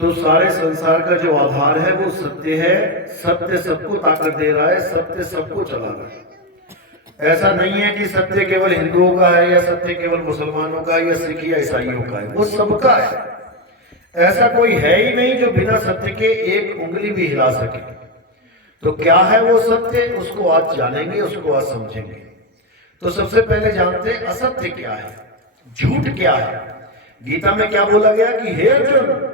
तो सारे संसार का जो आधार है वो सत्य है। सत्य सबको ताकत दे रहा है, सत्य सबको चला रहा है। ऐसा नहीं है कि सत्य केवल हिंदुओं का है या सत्य केवल मुसलमानों का या सिख या ईसाइयों का है, वो सबका है। ऐसा कोई है ही नहीं जो बिना सत्य के एक उंगली भी हिला सके। तो क्या है वो सत्य, उसको आज जानेंगे, उसको आज समझेंगे। तो सबसे पहले जानते हैं असत्य क्या है, झूठ क्या है। गीता में क्या बोला गया कि हे अर्जुन,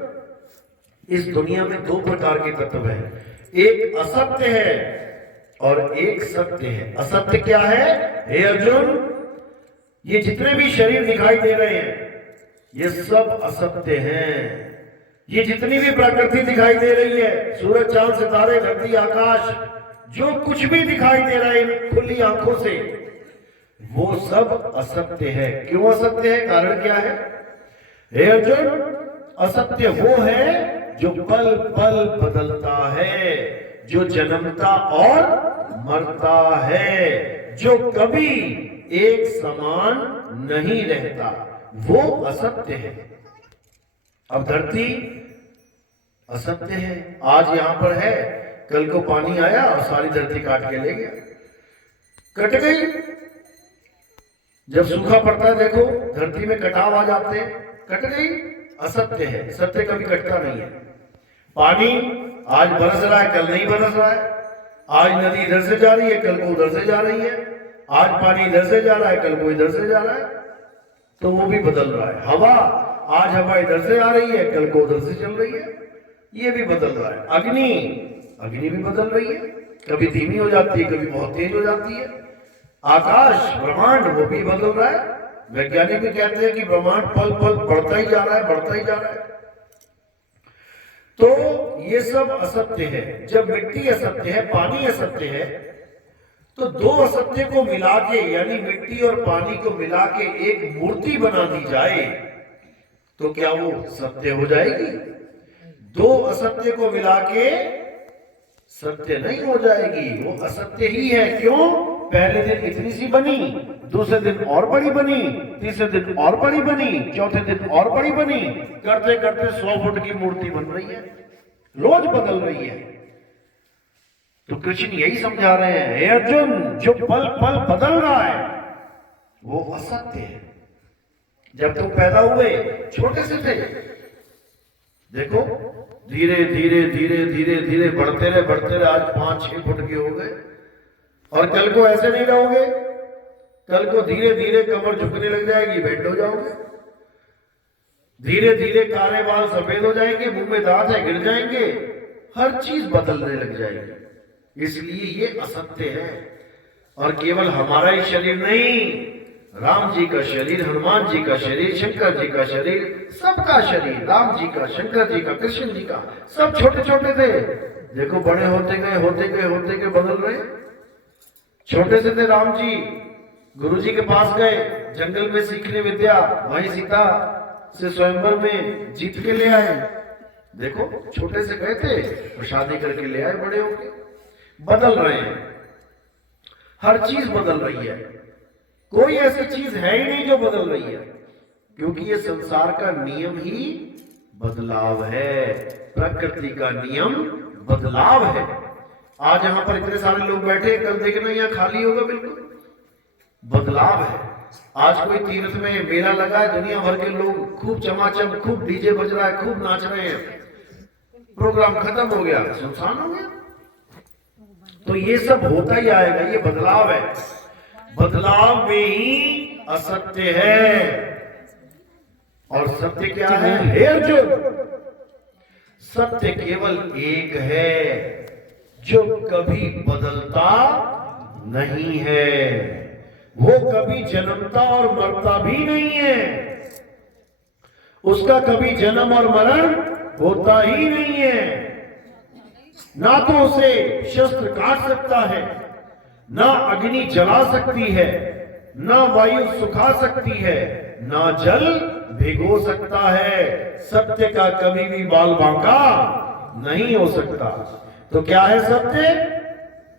इस दुनिया में दो प्रकार के तत्व हैं, एक असत्य है और एक सत्य है। असत्य क्या है? हे अर्जुन, ये जितने भी शरीर दिखाई दे रहे हैं ये सब असत्य हैं। ये जितनी भी प्रकृति दिखाई दे रही है, सूरज चांद सितारे धरती आकाश, जो कुछ भी दिखाई दे रहा है खुली आंखों से, वो सब असत्य है। क्यों असत्य है? कारण क्या है? हे अर्जुन, असत्य वो है जो पल पल बदलता है, जो जन्मता और मरता है, जो कभी एक समान नहीं रहता, वो असत्य है। अब धरती असत्य है, आज यहां पर है, कल को पानी आया और सारी धरती काट के ले गया, कट गई। जब सूखा पड़ता है देखो धरती में कटाव आ जाते हैं, कट गई। असत्य है, सत्य कभी कटता नहीं है। पानी आज बरस रहा है, कल नहीं बरस रहा है। आज नदी इधर से जा रही है, कल को उधर से जा रही है। आज पानी इधर से जा रहा है, कल को इधर से जा रहा है, तो वो भी बदल रहा है। हवा, आज हवा इधर से आ रही है, कल को उधर से चल रही है, ये भी बदल रहा है। अग्नि, अग्नि भी बदल रही है, कभी धीमी हो जाती है, कभी बहुत तेज हो जाती है। आकाश, ब्रह्मांड, वो भी बदल रहा है। वैज्ञानिक भी कहते हैं कि ब्रह्मांड पल पल बढ़ता ही जा रहा है, बढ़ता ही जा रहा है। तो ये सब असत्य है। जब मिट्टी असत्य है, पानी असत्य है, तो दो असत्य को मिला के, यानी मिट्टी और पानी को मिला के एक मूर्ति बना दी जाए तो क्या वो सत्य हो जाएगी? दो असत्य को मिला के सत्य नहीं हो जाएगी, वो असत्य ही है। क्यों? पहले दिन इतनी सी बनी, दूसरे दिन और बड़ी बनी, तीसरे दिन और बड़ी बनी, चौथे दिन और बड़ी बनी, करते करते 100 फुट की मूर्ति बन रही है, रोज बदल रही है। तो कृष्ण यही समझा रहे हैं, हे अर्जुन, जो पल पल बदल रहा है वो असत्य है। जब तुम पैदा हुए छोटे से थे, देखो धीरे धीरे धीरे धीरे धीरे बढ़ते रहे, आज 5-6 फुट के हो गए। और कल को ऐसे नहीं रहोगे, कल को धीरे धीरे कमर झुकने लग जाएगी, बेड हो जाओगे। धीरे धीरे काले बाल सफेद हो जाएंगे, मुंह में दांत है गिर जाएंगे, हर चीज बदलने लग जाएगी। इसलिए ये असत्य है। और केवल हमारा ही शरीर नहीं, राम जी का शरीर, हनुमान जी का शरीर, शंकर जी का शरीर, सबका शरीर, राम जी का, शंकर जी का, कृष्ण जी का, सब छोटे छोटे थे। देखो बड़े होते गए होते गए होते गए बदल रहे। छोटे से थे राम जी, गुरु जी के पास गए, जंगल में सीखने विद्या, वहीं सीता से स्वयंवर में जीत के ले आए। देखो छोटे से गए थे और शादी करके ले आए बड़े होके। बदल रहे हैं, हर चीज बदल रही है, कोई ऐसी चीज है ही नहीं जो बदल रही है, क्योंकि ये संसार का नियम ही बदलाव है। प्रकृति का नियम बदलाव है। आज यहां पर इतने सारे लोग बैठे, कल देखना यहाँ खाली होगा, बिल्कुल बदलाव है। आज कोई तीर्थ में मेला लगा है, दुनिया भर के लोग खूब चमाचम, खूब डीजे बज रहा है, खूब नाच रहे हैं, प्रोग्राम खत्म हो गया, सुनसान हो गया। तो ये सब होता ही आएगा, ये बदलाव है। बदलाव में ही असत्य है। और सत्य क्या है? हे अर्जुन, सत्य केवल एक है जो कभी बदलता नहीं है, वो कभी जन्मता और मरता भी नहीं है, उसका कभी जन्म और मरण होता ही नहीं है। ना तो उसे शस्त्र काट सकता है, ना अग्नि जला सकती है, ना वायु सुखा सकती है, ना जल भिगो सकता है। सत्य का कभी भी बाल बांका नहीं हो सकता। तो क्या है सत्य?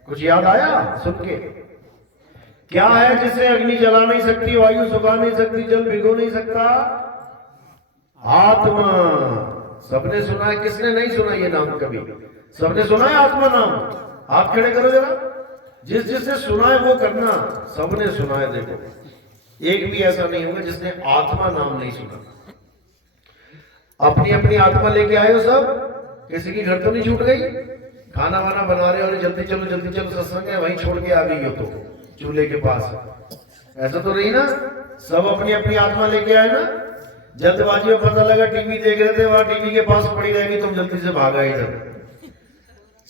कुछ याद आया सुन के? क्या है जिसे अग्नि जला नहीं सकती, वायु सुखा नहीं सकती, जल भिगो नहीं सकता? आत्मा। सबने सुना है, किसने नहीं सुना ये नाम कभी? सबने सुना है आत्मा नाम? हाथ खड़े करो जरा, जिस जिसने सुना है वो करना। सबने सुना है। देखो, एक भी ऐसा नहीं होगा जिसने आत्मा नाम नहीं सुना। अपनी अपनी आत्मा लेके आए हो सब? किसी की घर तो नहीं छूट गई? खाना वाना बना रहे हो, जल्दी चलो सत्संग है, वहीं छोड़ के आ गई हो तो चूल्हे के पास, ऐसा तो नहीं ना? सब अपनी अपनी आत्मा लेके आए ना? जल्दबाजी में पता लगा टीवी देख रहे थे, वहां टीवी के पास पड़ी रहेगी, तुम जल्दी से भागा इधर।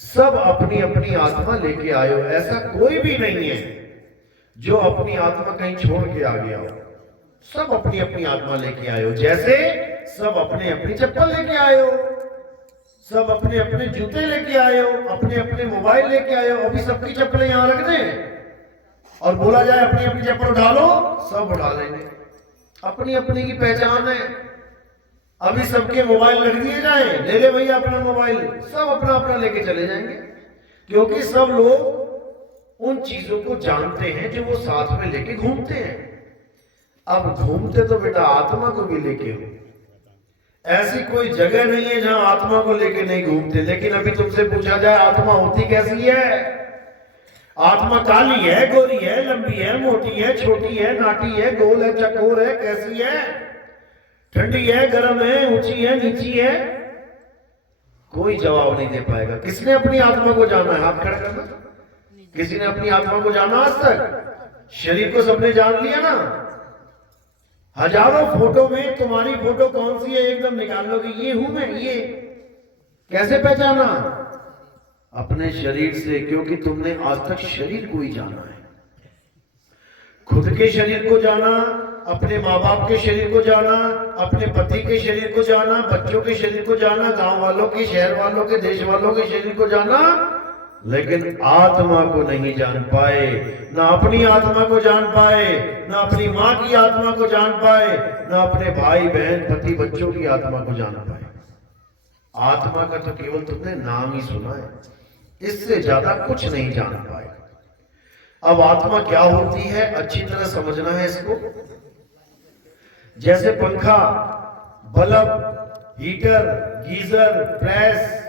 सब अपनी अपनी आत्मा लेके आए हो। ऐसा कोई भी नहीं है जो अपनी आत्मा कहीं छोड़ के आ गया हो। सब अपनी अपनी आत्मा लेके आए हो। जैसे सब अपने अपनी चप्पल लेके आए हो, सब अपने अपने जूते लेके आए हो, अपने अपने मोबाइल लेके आए हो। अभी सबकी चप्पलें यहां रख दें और बोला जाए अपनी अपनी चप्पल उठा लो, सब उठा लेंगे। अपनी अपनी की पहचान है। अभी सबके मोबाइल रख दिए जाए, ले ले भैया अपना मोबाइल, सब अपना अपना लेके चले जाएंगे, क्योंकि सब लोग उन चीजों को जानते हैं जो वो साथ में लेके घूमते हैं। अब घूमते तो बेटा आत्मा को भी लेके हो। ऐसी कोई जगह नहीं है जहां आत्मा को लेके नहीं घूमते। लेकिन अभी तुमसे पूछा जाए आत्मा होती कैसी है? आत्मा काली है, गोरी है, लंबी है, मोटी है, छोटी है, नाटी है, गोल है, चकोर है, कैसी है? ठंडी है, गर्म है, ऊंची है, नीची है? कोई जवाब नहीं दे पाएगा। किसने अपनी आत्मा को जाना है? हाथ खड़ा करना। किसी ने अपनी आत्मा को जाना आज तक? शरीर को सबने जान लिया ना? हजारों फोटो में तुम्हारी फोटो कौन सी है एकदम निकाल लोगे, ये हूं मैं, ये कैसे पहचाना? अपने शरीर से, क्योंकि तुमने आज तक शरीर को ही जाना है। खुद के शरीर को जाना, अपने माँ बाप के शरीर को जाना, अपने पति के शरीर को जाना, बच्चों के शरीर को जाना, गांव वालों के, शहर वालों के, देश वालों के शरीर को जाना, लेकिन आत्मा को नहीं जान पाए। ना अपनी आत्मा को जान पाए, ना अपनी माँ की आत्मा को जान पाए, ना अपने भाई बहन पति बच्चों की आत्मा को जान पाए। आत्मा का तो केवल तुमने नाम ही सुना है, इससे ज्यादा कुछ नहीं जान पाए। अब आत्मा क्या होती है अच्छी तरह समझना है इसको। जैसे पंखा, बल्ब, हीटर, गीजर, प्रेस,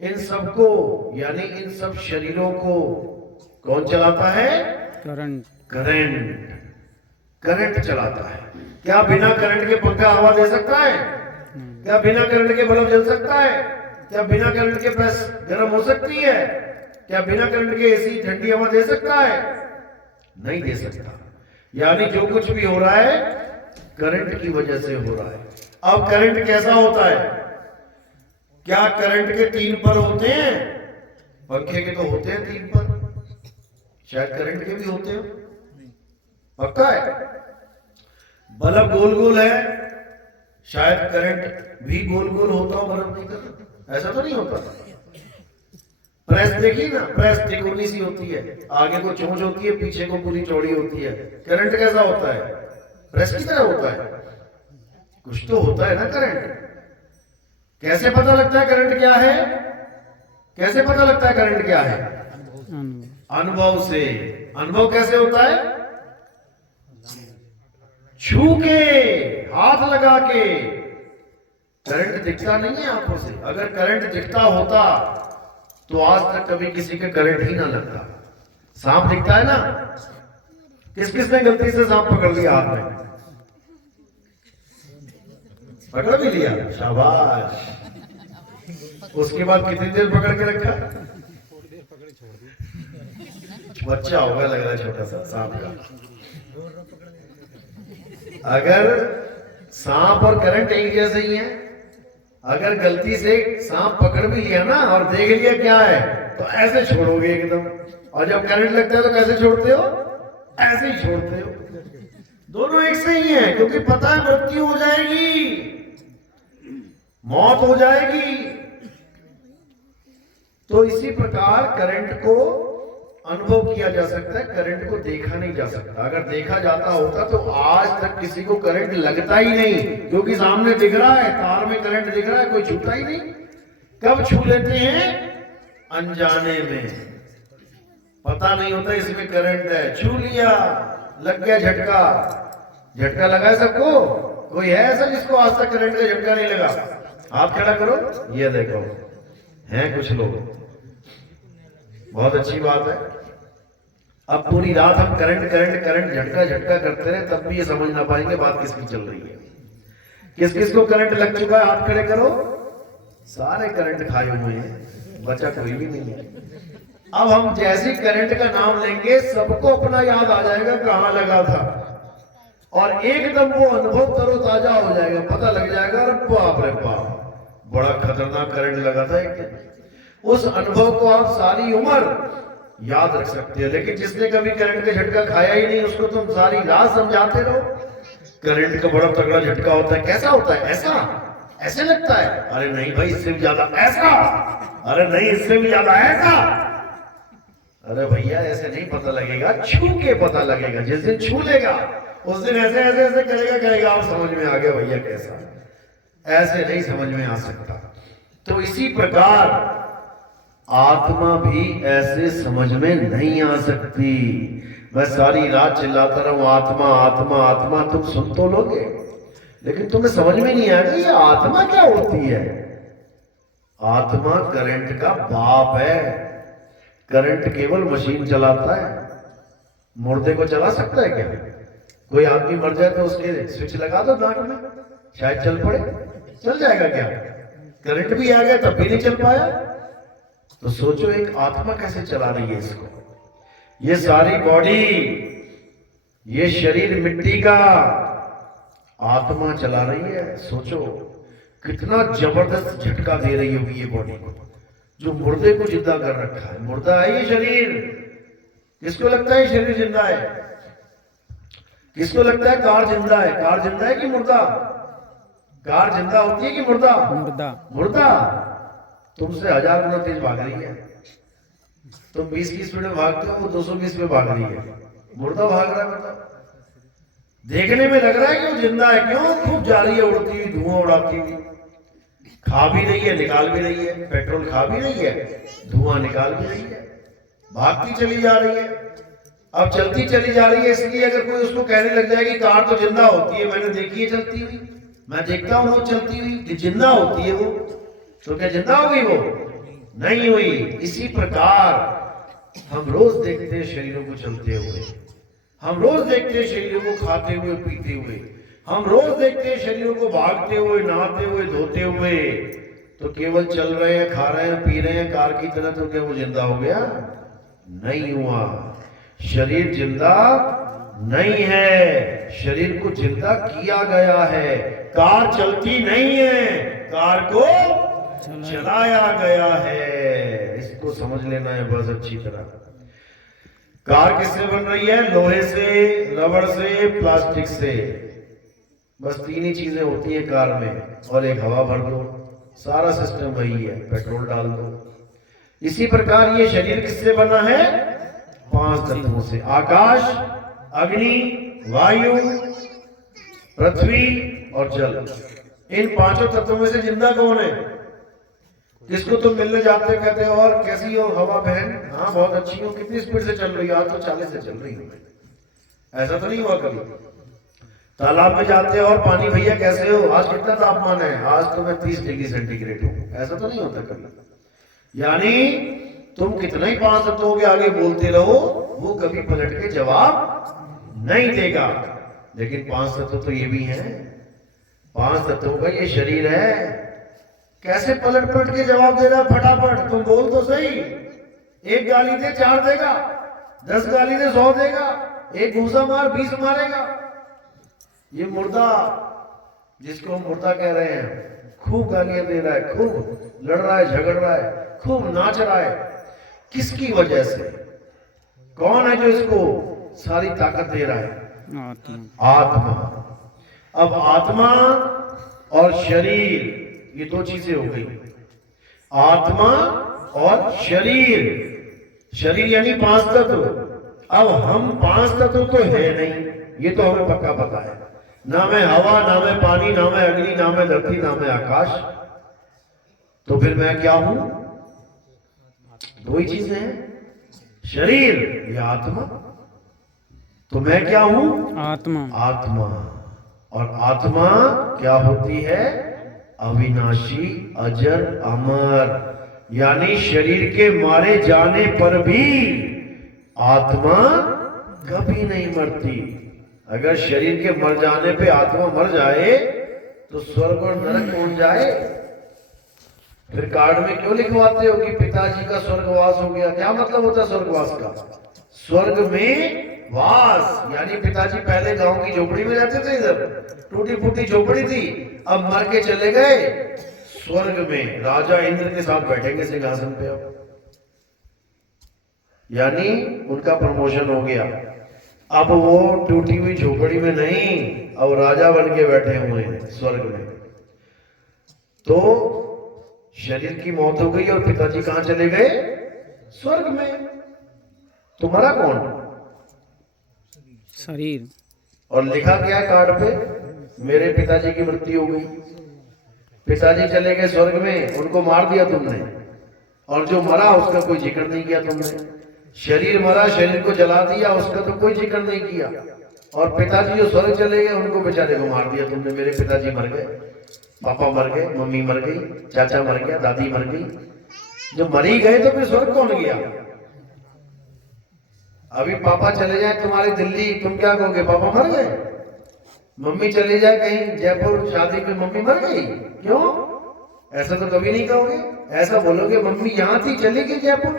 इन सबको यानी इन सब शरीरों को कौन चलाता है? करंट। करंट चलाता है। क्या बिना करंट के पंखा हवा दे सकता है? क्या बिना करंट के बल्ब जल सकता है? क्या बिना करंट के प्रेस गर्म हो सकती है? क्या बिना करंट के एसी ठंडी हवा दे सकता है? नहीं दे सकता। यानी जो कुछ भी हो रहा है करंट की वजह से हो रहा है। अब करंट कैसा होता है? क्या करंट के 3 पर होते हैं? पंखे के तो होते हैं 3 पर, शायद करंट के भी होते हो, पक्का है? बल्ब गोल गोल है, शायद करंट भी गोल गोल होता हो बल्ब की तरह, ऐसा तो नहीं होता। प्रेस देखिए ना, प्रेस त्रिकोणी सी होती है, आगे को चोंच होती है, पीछे को पूरी चौड़ी होती है। करंट कैसा होता है? प्रेस की तरह होता है। कुछ तो होता है ना करंट। कैसे पता लगता है करंट क्या है? कैसे पता लगता है करंट क्या है? अनुभव से। अनुभव कैसे होता है? छू के, हाथ लगा के। करंट दिखता नहीं है आंखों से। अगर करंट दिखता होता तो आज तक कभी किसी के करंट ही ना लगता। सांप दिखता है ना, किस किसने गलती से सांप पकड़ लिया हाथ में? पकड़ भी लिया, शाबाश। उसके बाद कितनी देर पकड़ के रखा? बच्चा होगा लग रहा है, छोटा सा सांप का। अगर सांप और करंट एक जैसे ही है, अगर गलती से सांप पकड़ भी लिया ना और देख लिया क्या है, तो ऐसे छोड़ोगे एकदम। और जब करंट लगता है तो कैसे छोड़ते हो? ऐसे ही छोड़ते हो। दोनों एक से ही है, क्योंकि पता है मृत्यु हो जाएगी, मौत हो जाएगी। तो इसी प्रकार करंट को अनुभव किया जा सकता है, करंट को देखा नहीं जा सकता। अगर देखा जाता होता तो आज तक किसी को करंट लगता ही नहीं, क्योंकि सामने दिख रहा है, तार में करंट दिख रहा है, कोई छूता ही नहीं। कब छू लेते हैं? अनजाने में, पता नहीं होता इसमें करंट है, छू लिया, लग गया झटका। झटका लगा है सबको? कोई है ऐसा जिसको आज तक करंट का झटका नहीं लगा? हाथ खड़ा करो, ये देखो हैं कुछ लोग, बहुत अच्छी बात है। अब पूरी रात हम करंट करंट करंट झटका झटका करते रहे तब भी ये समझ ना पाएंगे बात किसकी चल रही है। किस किस को करंट लग चुका है, हाथ खड़े करो। सारे करंट खाए हुए हैं, बचा कोई भी नहीं है। अब हम जैसे करंट का नाम लेंगे सबको अपना याद आ जाएगा कहां लगा था, और एकदम वो अनुभव तरोताजा हो जाएगा, पता लग जाएगा अरे बाप रे बाप बड़ा खतरनाक करंट लगा था एक दिन। उस अनुभव को आप सारी उम्र याद रख सकते हो। लेकिन जिसने कभी करंट का झटका खाया ही नहीं उसको तुम सारी रात समझाते रहो करंट का बड़ा तगड़ा झटका होता है, कैसा होता है, ऐसा ऐसे लगता है, अरे नहीं भाई इससे भी ज्यादा ऐसा, अरे नहीं इससे भी ज्यादा ऐसा। अरे भैया ऐसे नहीं पता लगेगा, छू के पता लगेगा। जिस दिन छू लेगा उस दिन ऐसे ऐसे ऐसे करेगा आप समझ में आ गया भैया कैसा, ऐसे नहीं समझ में आ सकता। तो इसी प्रकार आत्मा भी ऐसे समझ में नहीं आ सकती। मैं सारी रात चिल्लाता रहूं आत्मा आत्मा आत्मा, तुम सुन तो लोगे लेकिन तुम्हें समझ में नहीं आएगा ये आत्मा क्या होती है। आत्मा करंट का बाप है। करंट केवल मशीन चलाता है, मुर्दे को चला सकता है क्या? कोई आदमी मर जाए तो उसके स्विच लगा दो नाक में, शायद चल पड़े, चल जाएगा क्या? करंट भी आ गया तब भी नहीं चल पाया। तो सोचो एक आत्मा कैसे चला रही है इसको। ये सारी बॉडी, ये शरीर मिट्टी का, आत्मा चला रही है। सोचो कितना जबरदस्त झटका दे रही होगी ये बॉडी को, जो मुर्दे को जिंदा कर रखा है। मुर्दा है ये शरीर। किसको लगता है शरीर जिंदा है? किसको लगता है कार जिंदा है? कार जिंदा है कि मुर्दा? कार जिंदा होती है कि मुर्दा? मुर्दा। मुर्दा तुमसे 1000 गुना तेज भाग रही है। तुम 20 की स्पीड में भागते हो, वो 220 में भाग रही है। मुर्दा भाग रहा है, मतलब देखने में लग रहा है कि वो जिंदा है। क्यों? खूब जा रही है उड़ती हुई, धुआं उड़ाती हुई, खा भी रही है निकाल भी रही है, पेट्रोल खा भी रही है, धुआं निकाल भी रही है, भागती चली जा रही है। अब चलती चली जा रही है, इसलिए अगर कोई उसको कहने लग जाए कि कार तो जिंदा होती है, मैंने देखी है चलती हुई, मैं देखता हूं वो चलती हुई, कि जिंदा होती है वो, तो क्या जिंदा हो गई वो? नहीं हुई। इसी प्रकार हम रोज देखते हैं शरीरों को चलते हुए, हम रोज देखते हैं शरीरों को खाते हुए पीते हुए, हम रोज देखते हैं शरीरों को भागते हुए, नहाते हुए, धोते हुए। तो केवल चल रहे हैं, खा रहे हैं, पी रहे हैं कार की तरह, तो क्या वो जिंदा हो गया? नहीं हुआ। शरीर जिंदा नहीं है, शरीर को जिंदा किया गया है। कार चलती नहीं है, कार को चलाया गया है। इसको समझ लेना है बस अच्छी तरह। कार किससे बन रही है? लोहे से, रबड़ से, प्लास्टिक से। बस 3 ही चीजें होती है कार में, और एक हवा भर दो, सारा सिस्टम वही है, पेट्रोल डाल दो। इसी प्रकार ये शरीर किससे बना है? 5 तत्वों से। आकाश, अग्नि, वायु, पृथ्वी और जल। इन 5 तत्वों में से जिंदा कौन है? किसको तुम मिलने जाते कहते हो और कैसी हो हवा बहन? हाँ बहुत अच्छी हो। कितनी स्पीड से चल रही हो? आज तो 40 से चल रही हूँ। ऐसा तो नहीं हुआ कभी? तालाब में जाते हो और पानी भैया कैसे हो? आज कितना तापमान है? आज तो मैं 30 डिग्री सेंटीग्रेड हूँ। ऐसा तो नहीं होता कभी। यानी तुम कितना ही 5 तत्वों के आगे बोलते रहो, वो कभी पलट के जवाब नहीं देगा। लेकिन 5 तत्व तो ये भी हैं, 5 तत्वों का ये शरीर है। कैसे पलट पलट के जवाब दे रहा? फटाफट तुम बोल तो सही। 1 गाली दे 4 देगा, 10 गाली दे 100 देगा, 1 घूसा मार 20 मारेगा। ये मुर्दा, जिसको हम मुर्दा कह रहे हैं, खूब गालियां दे रहा है, खूब लड़ रहा है, झगड़ रहा है, खूब नाच रहा है। किसकी वजह से? कौन है जो इसको सारी ताकत दे रहा है? आत्मा। अब आत्मा और शरीर, ये 2 चीजें हो गई। आत्मा और शरीर। शरीर यानी 5 तत्व। अब हम 5 तत्व तो है नहीं, ये तो हमें पक्का पता है। ना मैं हवा, ना मैं पानी, ना मैं अग्नि, ना मैं धरती, ना मैं आकाश। तो फिर मैं क्या हूं? 2 ही चीजें हैं, शरीर या आत्मा। तो मैं क्या हूं? आत्मा। आत्मा। और आत्मा क्या होती है? अविनाशी, अजर, अमर, यानी शरीर के मारे जाने पर भी आत्मा कभी नहीं मरती। अगर शरीर के मर जाने पे आत्मा मर जाए तो स्वर्ग और नरक कौन जाए? फिर कार्ड में क्यों लिखवाते हो कि पिताजी का स्वर्गवास हो गया? क्या मतलब होता है स्वर्गवास का? स्वर्ग में वास, यानी पिताजी पहले गांव की झोपड़ी में रहते थे, इधर टूटी फूटी झोपड़ी थी, अब मर के चले गए स्वर्ग में, राजा इंद्र के साथ बैठेंगे सिंहासन पे अब, यानी उनका प्रमोशन हो गया। अब वो टूटी हुई झोपड़ी में नहीं, अब राजा बन के बैठे हुए हैं स्वर्ग में। तो शरीर की मौत हो गई और पिताजी कहां चले गए? स्वर्ग में। तो मरा कौन? शरीर। और लिखा गया कार्ड पे, मेरे पिताजी की मृत्यु हो गई, पिताजी चले गए स्वर्ग में, उनको मार दिया तुमने, और जो मरा उसका कोई जिक्र नहीं किया तुमने। शरीर मरा, शरीर को जला दिया, उसका तो कोई जिक्र नहीं किया। और पिताजी जो स्वर्ग चले गए उनको बेचारे को मार दिया तुमने। मेरे पिताजी मर गए, पापा मर गए, मम्मी मर गई, चाचा मर गया, दादी मर गई। जो मर ही गए तो फिर स्वर्ग कौन गया? अभी पापा चले जाए तुम्हारे दिल्ली, तुम क्या कहोगे? पापा मर गए। मम्मी चली जाए कहीं जयपुर शादी में, मम्मी मर गई। क्यों? ऐसा तो कभी नहीं कहोगे। ऐसा बोलोगे मम्मी यहाँ थी, चली गई जयपुर,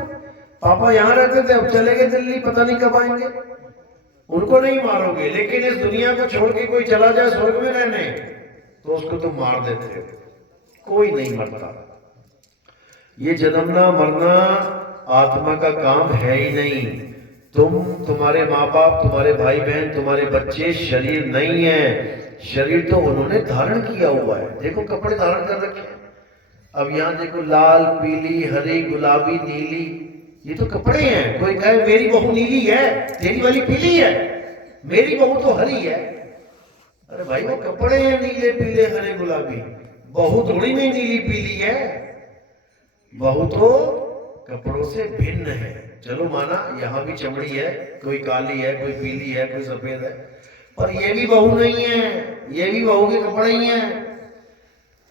पापा यहाँ रहते थे, अब चले गए दिल्ली, पता नहीं कब आएंगे। उनको नहीं मारोगे। लेकिन इस दुनिया को छोड़ के कोई चला जाए स्वर्ग में रहने तो उसको तुम मार देते हो। कोई नहीं मरता। ये जन्मना मरना आत्मा का काम है ही नहीं। तुम, तुम्हारे माँ बाप, तुम्हारे भाई बहन, तुम्हारे बच्चे शरीर नहीं है। शरीर तो उन्होंने धारण किया हुआ है। देखो कपड़े धारण कर रखे हैं। अब यहाँ देखो लाल, पीली, हरी, गुलाबी, नीली, ये तो कपड़े हैं। कोई कहे मेरी बहू नीली है, तेरी वाली पीली है, मेरी बहू तो हरी है। अरे भाई वो कपड़े हैं नीले, पीले, हरे, गुलाबी। बहू थोड़ी नहीं नीली पीली है, बहू तो कपड़ों से भिन्न है। चलो माना यहाँ भी चमड़ी है, कोई काली है, कोई पीली है, कोई सफेद है, पर ये भी बहू नहीं है, ये भी बहू के कपड़े ही हैं।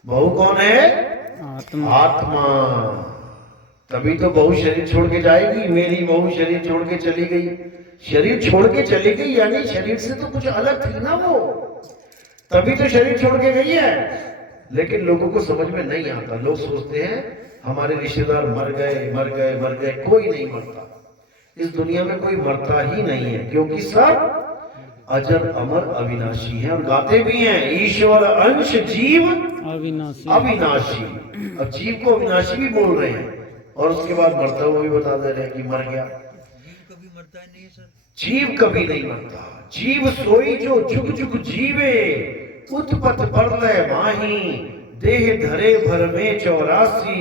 बहू कौन है? आत्मा। आत्मा। तभी तो बहू शरीर छोड़ के जाएगी। मेरी बहू शरीर छोड़ के चली गई। शरीर छोड़ के चली गई यानी शरीर से तो कुछ अलग थी ना वो, तभी तो शरीर छोड़ के गई है। लेकिन लोगों को समझ में नहीं आता। लोग सोचते हैं हमारे रिश्तेदार मर गए, मर गए, मर गए। कोई नहीं मरता। इस दुनिया में कोई मरता ही नहीं है, क्योंकि सब अजर, अमर, अविनाशी है। और गाते भी हैं, ईश्वर अंश जीव अविनाशी। अविनाशी। अब जीव को अविनाशी भी बोल रहे हैं और उसके बाद मरता हुआ भी बता दे रहे हैं कि मर गया। जीव कभी नहीं मरता। जीव सोई जो जुग जुग जीवे, उत्पत परलय माही, देह धरे भर में 84,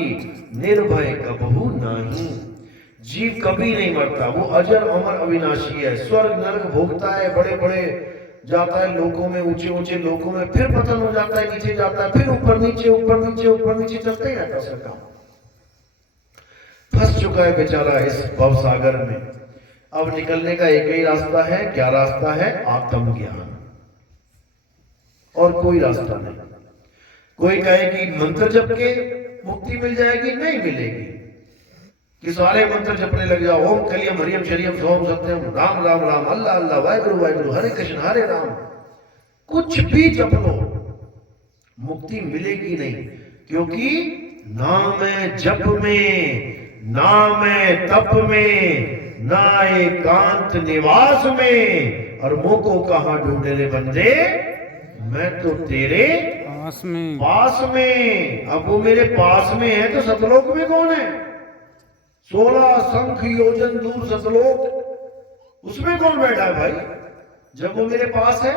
निर्भय कबहू नाही। जीव कभी नहीं मरता, वो अजर, अमर, अविनाशी है। स्वर्ग नरक भोगता है, बड़े बड़े जाता है लोकों में, ऊंचे ऊंचे लोकों में, फिर पतन हो जाता है, नीचे जाता है, फिर ऊपर नीचे, ऊपर नीचे, ऊपर नीचे, चलते ही रहता है काम। फंस चुका है बेचारा इस भव सागर में। अब निकलने का एक ही रास्ता है। क्या रास्ता है? आत्मज्ञान, और कोई रास्ता नहीं। कोई कहे कि मंत्र जप के मुक्ति मिल जाएगी, नहीं मिलेगी। कि सारे मंत्र जपने लग जाओ, ओम कलियम हरियम शरियम सोम सत्यम, राम राम राम, अल्लाह अल्लाह, वाहिगुरु वाहिगुरु, हरे कृष्ण हरे राम, कुछ भी जप लो, मुक्ति मिलेगी नहीं। क्योंकि नाम है जप में, नाम है तप में, ना एकांत निवास में। और मुँह को कहां ढूंढे रे बंदे, मैं तो तेरे पास में। पास में। अब वो मेरे पास में है तो सतलोक में कौन है? 16 शंख योजन दूर सतलोक, उसमें कौन बैठा है भाई? जब वो मेरे पास है,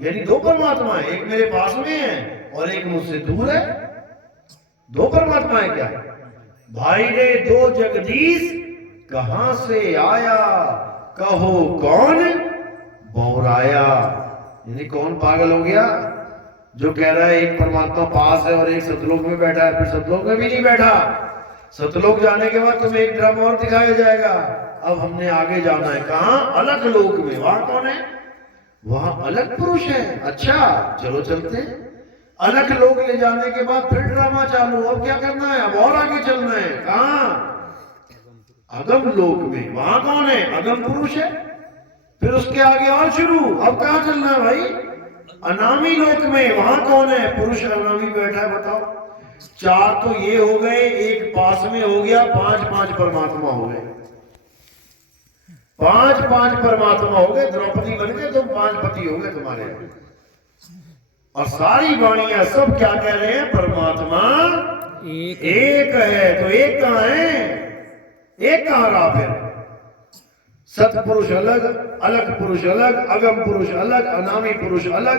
यानी दो परमात्मा है, एक मेरे पास में है और एक मुझसे दूर है। दो परमात्मा है क्या? भाई रे दो जगदीश कहां से आया, कहो कौन बौराया। यानी कौन पागल हो गया जो कह रहा है एक परमात्मा पास है और एक सतलोक में बैठा है? फिर सतलोक में भी नहीं बैठा। सतलोक जाने के बाद तुम्हें एक ड्रामा और दिखाया जाएगा। अब हमने आगे जाना है। कहां? अलग लोक में। वहां कौन है? वहां अलग पुरुष है। अच्छा चलो चलते हैं। अलग लोग ले जाने के बाद फिर ड्रामा चालू। अब क्या करना है, अब और आगे चलना है। कहां? अगम लोक में। वहां कौन है? अगम पुरुष है। फिर उसके आगे और शुरू। अब कहां चलना है भाई? अनामी लोक में। वहां कौन है? पुरुष अनामी बैठा है। बताओ, 4 तो ये हो गए, एक पास में हो गया, 5 परमात्मा हो गए। 5 परमात्मा हो गए। द्रौपदी बन गए, तुम 5 पति हो गए तुम्हारे। और सारी वाणियां सब क्या कह रहे हैं? परमात्मा एक है। तो एक कहां है? एक कहां रहा फिर? सतपुरुष अलग, अलग पुरुष अलग, अगम पुरुष अलग, अनामी पुरुष अलग,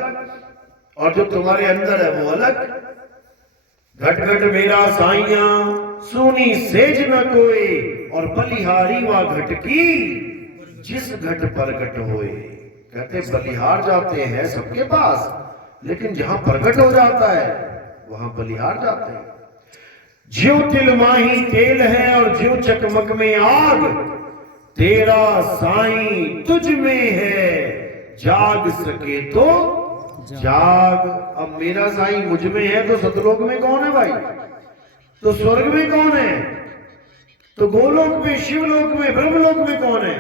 और जो तुम्हारे अंदर है वो अलग। घट घट मेरा साइया सुनी सेज न कोई, और बलिहारी वा घट की जिस घट प्रगट होए। कहते बलिहार जाते हैं सबके पास, लेकिन जहां प्रगट हो जाता है वहां बलिहार जाते हैं। ज्यों तिल माही तेल है और ज्यों चकमक में आग, तेरा साईं तुझ में है, जाग सके तो जाग। अब मेरा साईं मुझ में है तो सतलोक में कौन है भाई? तो स्वर्ग में कौन है? तो गोलोक में, शिवलोक में, ब्रह्मलोक में कौन है?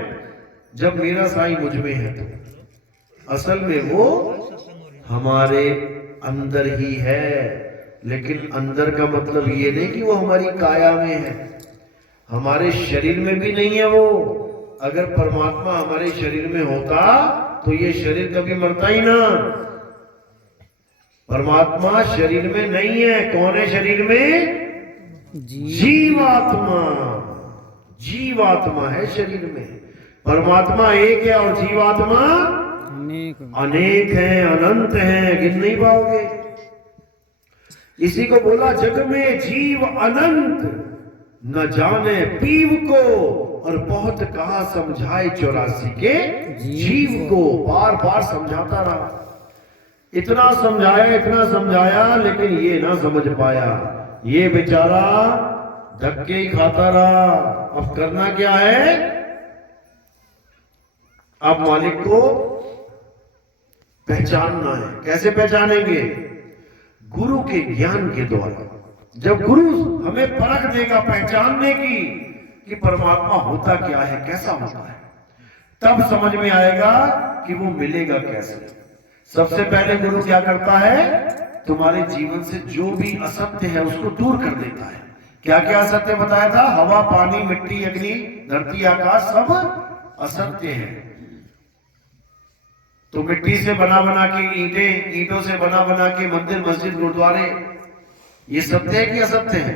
जब मेरा साईं मुझ में है तो असल में वो हमारे अंदर ही है। लेकिन अंदर का मतलब ये नहीं कि वो हमारी काया में है, हमारे शरीर में भी नहीं है वो। अगर परमात्मा हमारे शरीर में होता तो ये शरीर कभी मरता ही ना। परमात्मा शरीर में नहीं है। कौन है शरीर में? जीवात्मा। जीवात्मा है शरीर में। परमात्मा एक है और जीवात्मा अनेक हैं, अनंत हैं, गिन नहीं पाओगे। इसी को बोला जग में जीव अनंत, न जाने पीव को, और बहुत कहा समझाए 84 के जीव को। बार बार समझाता रहा, इतना समझाया, लेकिन ये ना समझ पाया। ये बेचारा धक्के ही खाता रहा। अब करना क्या है? अब मालिक को पहचानना है। कैसे पहचानेंगे? गुरु के ज्ञान के द्वारा। जब गुरु हमें परख देगा पहचानने की कि परमात्मा होता क्या है, कैसा होता है, तब समझ में आएगा कि वो मिलेगा कैसे। सबसे पहले गुरु क्या करता है? तुम्हारे जीवन से जो भी असत्य है उसको दूर कर देता है। क्या क्या असत्य बताया था? हवा, पानी, मिट्टी, अग्नि, धरती, आकाश सब असत्य है। तो मिट्टी से बना के ईंटें, ईंटों से बना के मंदिर, मस्जिद, गुरुद्वारे, ये सत्य है कि असत्य है?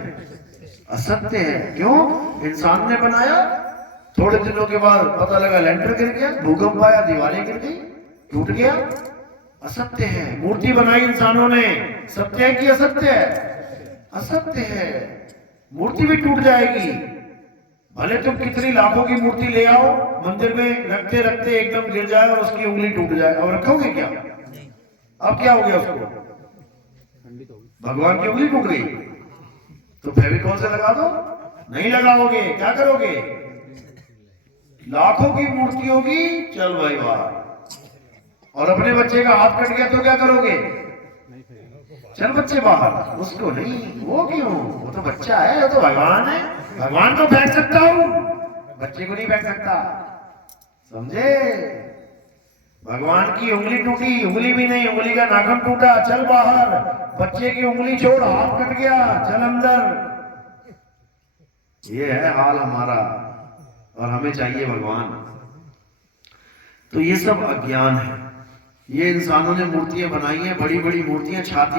असत्य है। क्यों? इंसान ने बनाया, थोड़े दिनों के बाद पता लगा लेंटर गिर गया, भूकंप आया, दीवारें गिर गई, टूट गया। असत्य है। मूर्ति बनाई इंसानों ने, सत्य है कि असत्य है? असत्य है। मूर्ति भी टूट जाएगी। भले तुम कितनी लाखों की मूर्ति ले आओ, मंदिर में रखते रखते एकदम गिर जाए और उसकी उंगली टूट जाए, और रखोगे क्या? अब क्या हो गया उसको? भगवान की उंगली टूट गई तो फेविकॉल से लगा दो? नहीं लगाओगे। क्या करोगे? लाखों की मूर्ति होगी, चल भाई वाह। और अपने बच्चे का हाथ कट गया तो क्या करोगे? चल बच्चे बाहर। उसको नहीं। वो क्यों? वो तो बच्चा है, वो तो भगवान है। भगवान को फेंक सकता हूं, बच्चे को नहीं फेंक सकता। समझे? भगवान की उंगली टूटी, उंगली भी नहीं, उंगली का नाखून टूटा, चल बाहर। बच्चे की उंगली छोड़, हाथ कट गया, चल अंदर। ये है हाल हमारा, और हमें चाहिए भगवान। तो ये सब अज्ञान है। ये इंसानों ने मूर्तियां बनाई हैं, बड़ी बड़ी मूर्तियां, छाती